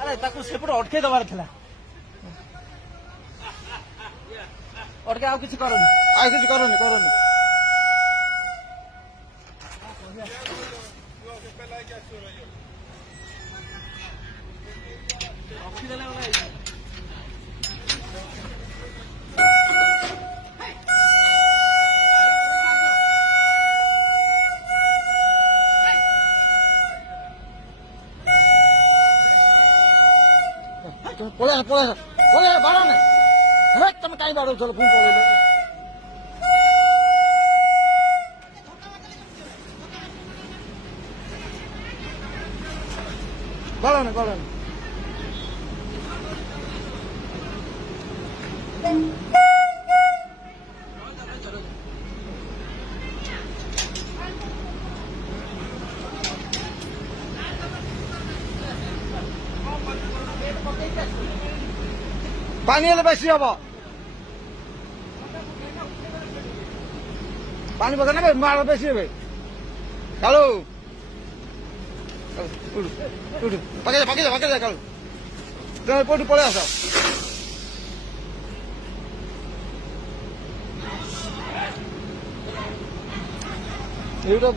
ଆରେ ତାକୁ ସେପଟେ ଅଟକେଇ ଦବାର ଥିଲା। ଅଟକେ ଆଉ କିଛି କରନି, ଆଉ କିଛି କରନି କରନି। ରଖିଦେଲେ ଗଲା। ପଳେଇ ପଳେଇ ବାଡ ନାଇଁ ତମେ କାହିଁ ବାଡଉଛ ପୁଣି ପଳେଇଲେ। ବାଡନି ବାଡନି। পানি হলে বেশি হব, পানি পকে নেবে মার বেশি হবে। কালু পাকে যা পাকে যা পাকে যা কালু তুমি পটু পড়ে আসো। এইটা